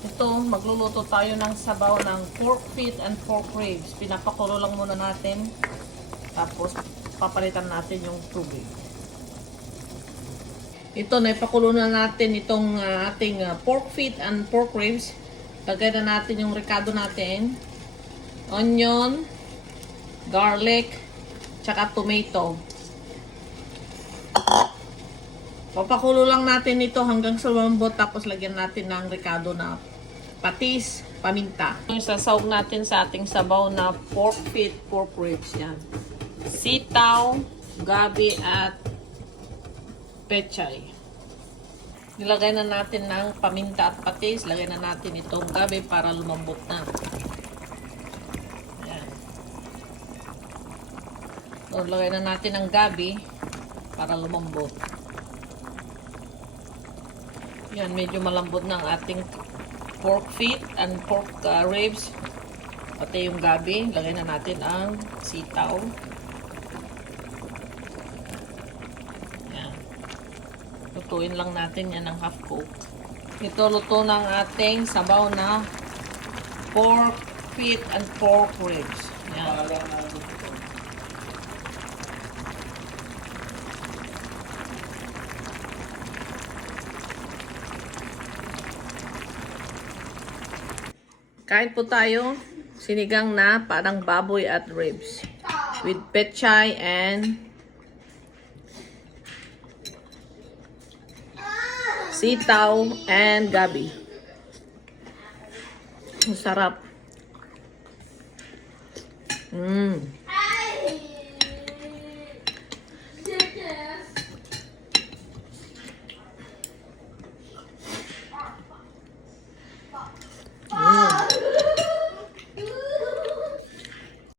Ito, magluluto tayo ng sabaw ng pork feet and pork ribs. Pinapakulo lang muna natin. Tapos, papalitan natin yung tubig. Ito, naipakulo na natin itong ating pork feet and pork ribs. Lagay na natin yung ricado natin. Onion, garlic, tsaka tomato. Papakulo lang natin ito hanggang sa lumambot, tapos lagyan natin ng ricado na patis, paminta. Isasawag natin sa ating sabaw na pork feet, pork ribs. Yan. Sitaw, gabi at pechay. Nilagay na natin ng paminta at patis. Lagay na natin itong gabi para lumambot na. Yan. So, lagay na natin ang gabi para lumambot. Yan, medyo malambot na ang ating pork feet and pork ribs. Pati yung gabi. Lagay na natin ang sitaw. Yan. Lutuin lang natin yan ng half cook. Ito luto ng ating sabaw na pork feet and pork ribs. Yan. Kain po tayo, sinigang na parang baboy at ribs with pechay and sitaw and gabi. Masarap.